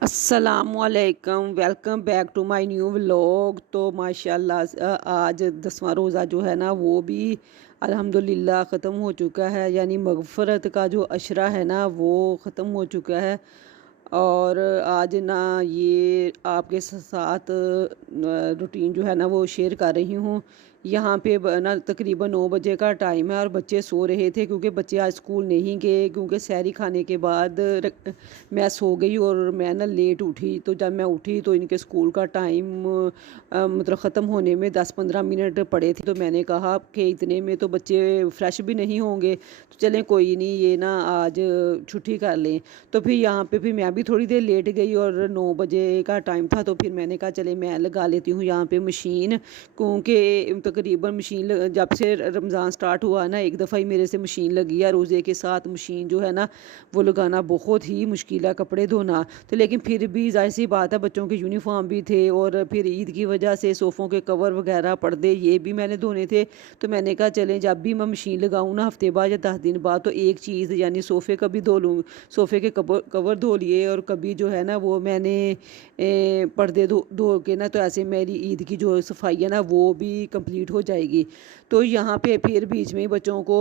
अस्सलामुअलैकुम, welcome back to my new vlog. तो माशाल्लाह आज 10वां रोज़ा जो है ना वो भी अल्हम्दुलिल्लाह ख़त्म हो चुका है। यानी मग़फ़रत का जो अशरा है ना वो ख़त्म हो चुका है। और आज ना ये आपके साथ रूटीन जो है ना वो शेयर कर रही हूँ। यहाँ पे ना तकरीबन 9 बजे का टाइम है और बच्चे सो रहे थे क्योंकि बच्चे आज स्कूल नहीं गए, क्योंकि सहरी खाने के बाद मैं सो गई और मैं ना लेट उठी। तो जब मैं उठी तो इनके स्कूल का टाइम मतलब ख़त्म होने में 10-15 मिनट पड़े थे। तो मैंने कहा कि इतने में तो बच्चे फ्रेश भी नहीं होंगे, तो चलें कोई नहीं, ये ना आज छुट्टी कर लें। तो फिर यहाँ पे फिर मैं भी थोड़ी देर लेट गई और 9 बजे का टाइम था। तो फिर मैंने कहा चले मैं लगा लेती हूँ यहाँ पे मशीन, क्योंकि तकरीबन मशीन जब से रमज़ान स्टार्ट हुआ ना एक दफ़ा ही मेरे से मशीन लगी है। रोज़े के साथ मशीन जो है ना वो लगाना बहुत ही मुश्किल है, कपड़े धोना। तो लेकिन फिर भी ज़ाहिर सी बात है, बच्चों के यूनिफॉर्म भी थे और फिर ईद की वजह से सोफ़ों के कवर वगैरह पर्दे ये भी मैंने धोने थे। तो मैंने कहा चलें जब भी मैं मशीन लगाऊँ ना हफ़्ते बाद या 10 दिन बाद, तो एक चीज़ यानी सोफ़े का भी धो लूँ, सोफ़े के कवर धो लिए और कभी जो है ना वो मैंने पर्दे धो धो के ना, तो ऐसे मेरी ईद की जो सफाई है ना वो भी कंप्लीट हो जाएगी। तो यहाँ पे फिर बीच में बच्चों को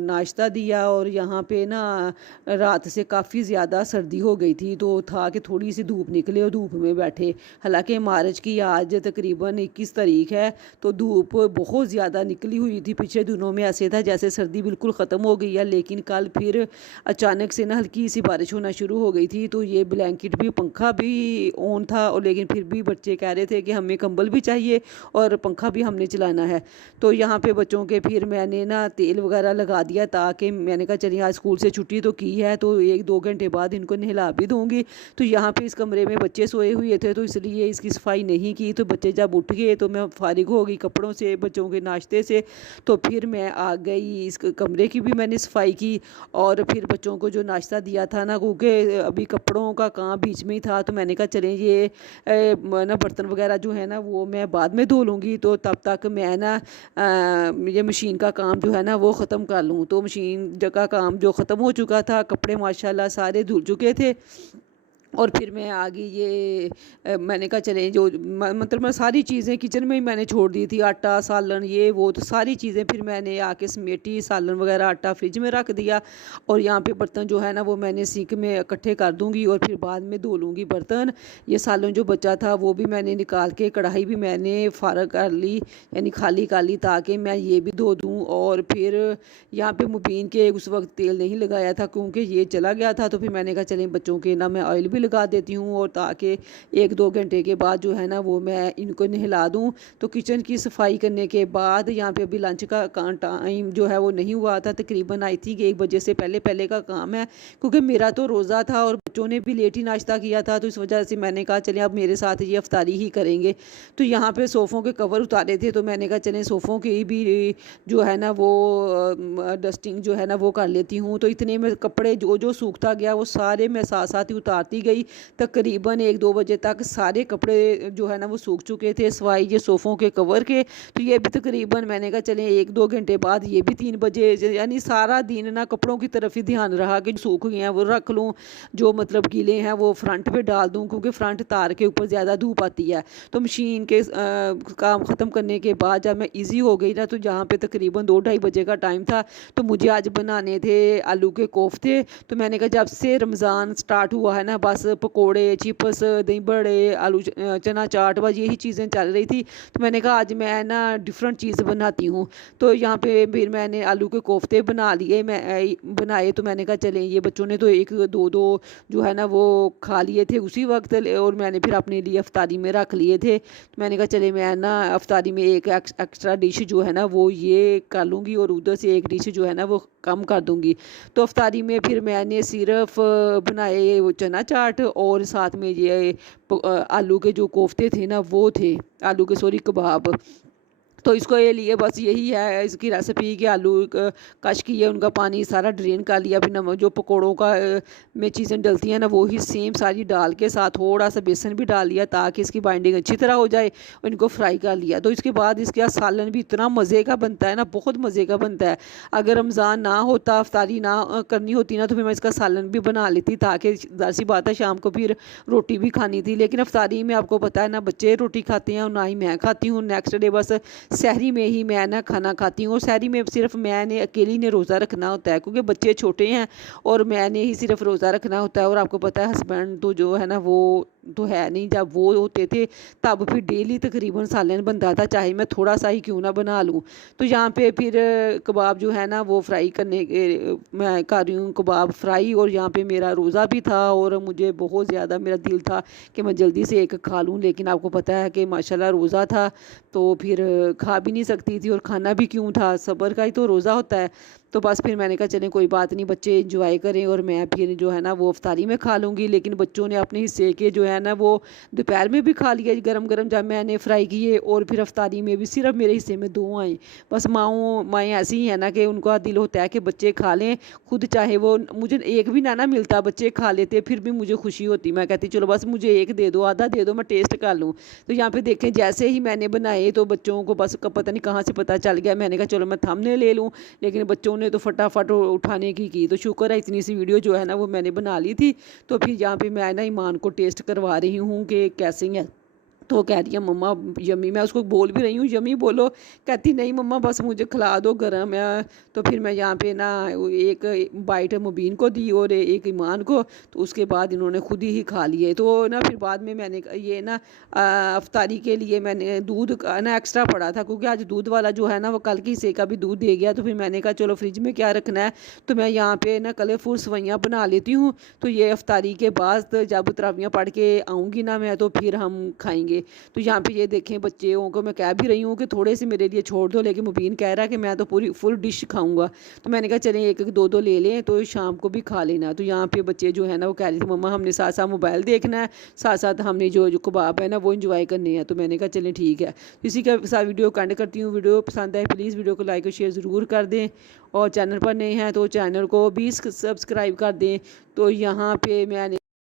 नाश्ता दिया और यहाँ पे ना रात से काफ़ी ज़्यादा सर्दी हो गई थी, तो था कि थोड़ी सी धूप निकले और धूप में बैठे। हालांकि मार्च की आज तकरीबन 21 तारीख है, तो धूप बहुत ज़्यादा निकली हुई थी। पिछले दिनों में ऐसे था जैसे सर्दी बिल्कुल ख़त्म हो गई है, लेकिन कल फिर अचानक से ना हल्की सी बारिश होना शुरू हो गई थी। तो ये ब्लैंकेट भी पंखा भी ऑन था, और लेकिन फिर भी बच्चे कह रहे थे कि हमें कंबल भी चाहिए और पंखा भी हमने चलाना है। तो यहाँ पे बच्चों के फिर मैंने ना तेल वगैरह लगा दिया, ताकि मैंने कहा चलिए आज स्कूल से छुट्टी तो की है तो 1-2 घंटे बाद इनको नहला भी दूँगी। तो यहाँ पे इस कमरे में बच्चे सोए हुए थे, तो इसलिए इसकी सफाई नहीं की। तो बच्चे जब उठ गए तो मैं फारिग हो गई कपड़ों से, बच्चों के नाश्ते से। तो फिर मैं आ गई, इस कमरे की भी मैंने सफाई की और फिर बच्चों को जो नाश्ता दिया था ना, क्योंकि अभी कपड़ों का काम बीच में ही था, तो मैंने कहा चलें ये ना बर्तन वगैरह जो है ना वो मैं बाद में धो लूँगी, तो तब तक मैं ना ये मशीन का काम जो है ना वो ख़त्म कर लूँ। तो मशीन का काम जो ख़त्म हो चुका था, कपड़े माशाल्लाह सारे धुल चुके थे। और फिर मैं आ गई ये मैंने कहा चलें जो मतलब मैं सारी चीज़ें किचन में ही मैंने छोड़ दी थी, आटा सालन ये वो, तो सारी चीज़ें फिर मैंने आके समेटी, सालन वगैरह आटा फ्रिज में रख दिया। और यहाँ पे बर्तन जो है ना वो मैंने सिंक में इकट्ठे कर दूँगी और फिर बाद में धो लूँगी बर्तन। ये सालन जो बचा था वो भी मैंने निकाल के, कढ़ाई भी मैंने फ़ारग कर ली यानी खाली कर ली, ताकि मैं ये भी धो दूँ। और फिर यहाँ पे मुबीन के उस वक्त तेल नहीं लगाया था क्योंकि ये चला गया था। तो फिर मैंने कहा चलें बच्चों के ना मैं ऑयल भी लगा देती हूँ, और ताकि 1-2 घंटे के बाद जो है ना वो मैं इनको नहला दूँ। तो किचन की सफाई करने के बाद यहाँ पे अभी लंच का टाइम जो है वो नहीं हुआ था, तकरीबन आई थी कि 1 बजे से पहले पहले का काम है, क्योंकि मेरा तो रोज़ा था और बच्चों ने भी लेट ही नाश्ता किया था। तो इस वजह से मैंने कहा चलें अब मेरे साथ ये अफ्तारी ही करेंगे। तो यहाँ पे सोफ़ों के कवर उतारे थे, तो मैंने कहा चलें सोफ़ों की भी जो है ना वो डस्टिंग जो है ना वो कर लेती हूँ। तो इतने में कपड़े जो जो सूखता गया वो सारे मैं साथ साथ ही उतारती गई। तकरीबन 1-2 बजे तक सारे कपड़े जो है ना वो सूख चुके थे, सिवाय ये सोफ़ों के कवर के। तो ये भी तकरीबन मैंने कहा चलें 1-2 घंटे बाद ये भी 3 बजे, यानी सारा दिन ना कपड़ों की तरफ ही ध्यान रहा कि सूख गए हैं वो रख लूँ, जो मतलब गीले हैं वो फ्रंट पे डाल दूँ, क्योंकि फ्रंट तार के ऊपर ज़्यादा धूप आती है। तो मशीन के काम ख़त्म करने के बाद जब मैं ईज़ी हो गई ना, तो जहाँ पे तकरीबन 2-2:30 बजे का टाइम था, तो मुझे आज बनाने थे आलू के कोफ्ते। तो मैंने कहा जब से रमज़ान स्टार्ट हुआ है ना बस पकोड़े, चिप्स, दही बड़े, आलू चना चाट, बस यही चीज़ें चल रही थी। तो मैंने कहा आज मैं ना डिफरेंट चीज़ बनाती हूँ। तो यहाँ पे फिर मैंने आलू के कोफ्ते बना लिए, मैं बनाए। तो मैंने कहा चलें ये बच्चों ने तो 1-2 जो है ना वो खा लिए थे उसी वक्त, और मैंने फिर अपने लिए अफ्तारी में रख लिए थे। तो मैंने कहा चले मैं ना अफ्तारी में एक एक्स्ट्रा डिश जो है ना वो ये कर लूँगी और उधर से एक डिश जो है ना वो कम कर दूँगी। तो अफ्तारी में फिर मैंने सिर्फ बनाए वो चना चाट और साथ में ये आलू के जो कोफ्ते थे ना वो थे, आलू के सॉरी कबाब। तो इसको ये लिए बस यही है इसकी रेसिपी कि आलू कश किए, उनका पानी सारा ड्रेन कर लिया, फिर नमक जो पकौड़ों का में चीज़ें डलती हैं ना वो ही सेम सारी डाल के साथ थोड़ा सा बेसन भी डाल लिया ताकि इसकी बाइंडिंग अच्छी तरह हो जाए, और इनको फ्राई कर लिया। तो इसके बाद इसके सालन भी इतना मज़े का बनता है ना, बहुत मज़े का बनता है। अगर रमज़ान ना होता, अफ्तारी ना करनी होती ना, तो फिर मैं इसका सालन भी बना लेती, ताकि ज़ाहिर सी बात है शाम को फिर रोटी भी खानी थी। लेकिन अफ्तारी में आपको पता है ना बच्चे रोटी खाते हैं और ना ही मैं खाती हूँ। नेक्स्ट डे बस सहरी में ही मैं ना खाना खाती हूँ, और सहरी में सिर्फ मैंने अकेली ने रोज़ा रखना होता है क्योंकि बच्चे छोटे हैं और मैंने ही सिर्फ रोज़ा रखना होता है। और आपको पता है हस्बैंड तो जो है ना वो तो है नहीं, जब वो होते थे तब फिर डेली तकरीबन सालन बनता था, चाहे मैं थोड़ा सा ही क्यों ना बना लूँ। तो यहाँ पे फिर कबाब जो है ना वो फ्राई करने मैं कर रही हूँ कबाब फ्राई, और यहाँ पे मेरा रोज़ा भी था और मुझे बहुत ज़्यादा मेरा दिल था कि मैं जल्दी से एक खा लूँ, लेकिन आपको पता है कि माशाल्लाह रोज़ा था तो फिर खा भी नहीं सकती थी, और खाना भी क्यों था, सब्र का ही तो रोज़ा होता है। तो बस फिर मैंने कहा चलें कोई बात नहीं, बच्चे इंजॉय करें और मैं फिर जो है ना वो अफ्तारी में खा लूँगी। लेकिन बच्चों ने अपने हिस्से के जो है ना वो दोपहर में भी खा लिया गरम गरम जब मैंने फ्राई किए, और फिर अफ्तारी में भी सिर्फ मेरे हिस्से में 2 आए। बस माएँ ऐसी ही है ना कि उनका दिल होता है कि बच्चे खा लें, खुद चाहे वो मुझे एक भी ना मिलता, बच्चे खा लेते फिर भी मुझे खुशी होती, मैं कहती चलो बस मुझे एक दे दो, आधा दे दो, मैं टेस्ट कर लूँ। तो यहाँ पे देखें जैसे ही मैंने बनाए तो बच्चों को बस पता नहीं कहाँ से पता चल गया, मैंने कहा चलो मैं थंबनेल ले लूँ, लेकिन बच्चों ने तो फटाफट उठाने की। तो शुक्र है इतनी सी वीडियो जो है ना वो मैंने बना ली थी। तो फिर यहाँ पे मैं ना ईमान को टेस्ट करवा रही हूँ कि कैसे है। तो कह रही है मम्मा यम्मी, मैं उसको बोल भी रही हूँ यम्मी बोलो, कहती नहीं मम्मा बस मुझे खिला दो गरम है। तो फिर मैं यहाँ पे ना एक बाइट मुबीन को दी और एक ईमान को, तो उसके बाद इन्होंने खुद ही खा लिए। तो ना फिर बाद में मैंने ये ना अफ्तारी के लिए मैंने दूध ना एक्स्ट्रा पड़ा था, क्योंकि आज दूध वाला जो है ना वो कल की हिस्से का भी दूध दे गया। तो फिर मैंने कहा चलो फ्रिज में क्या रखना है, तो मैं यहाँ पे ना कलरफुल सवैयाँ बना लेती हूँ। तो ये अफ्तारी के बाद जब तरावियाँ पढ़ के आऊँगी ना मैं, तो फिर हम खाएँगे। तो यहाँ पे ये देखें बच्चों को मैं कह भी रही हूँ कि थोड़े से मेरे लिए छोड़ दो, लेकिन मुबीन कह रहा है कि मैं तो पूरी फुल डिश खाऊंगा। तो मैंने कहा चलें एक एक दो दो ले लें तो शाम को भी खा लेना। तो यहाँ पे बच्चे जो है ना वो कह रहे थे मम्मा हमने साथ साथ मोबाइल देखना है, साथ साथ हमने जो जो कबाब है ना वो इंजॉय करने हैं। तो मैंने कहा चलें ठीक है। इसी के साथ वीडियो एंड करती हूँ। वीडियो पसंद आए प्लीज़ वीडियो को लाइक और शेयर ज़रूर कर दें, और चैनल पर नए हैं तो चैनल को भी सब्सक्राइब कर दें। तो यहाँ पे मैंने